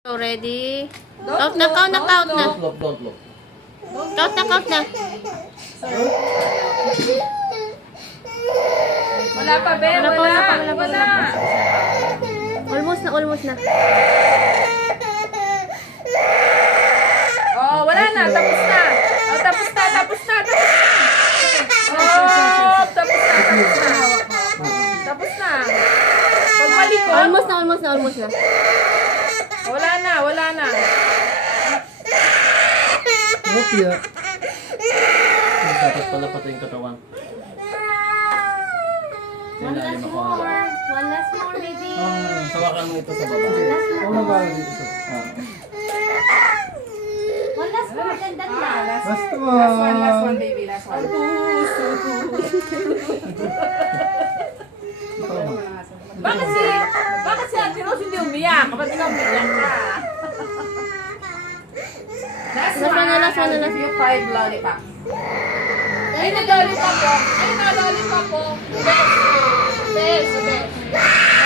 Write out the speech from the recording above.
So, ready? Don't Count na, look, count na, don't count na. look. Don't look. Count na, count na. Wala pa, be. Wala pa, Wala. wala pa, wala pa, Wala. Almost na, almost na. Oh, wala na. Tapos na. Oh, tapos na, tapos na, tapos na. Oh, tapos na, tapos na. Tapos na. Pagbalik ko. Almost na, almost na, almost na. Wala na, wala na. Okay. Dapat pala pati yung katawan. One last more. One last more, baby. Sawakan mo ito sa baba. Last more. Ano ba dito sa? One last more, then that na. Last one, baby. Last one. Bakit si Ate Rose hindi umiyak? Kapag ikaw umiyak ka. Last Last one na, last one na, I'll last give you 5 lollipops. Ay, nag-lollipop po. Ay, nag-lollipop po. Best. Best, best.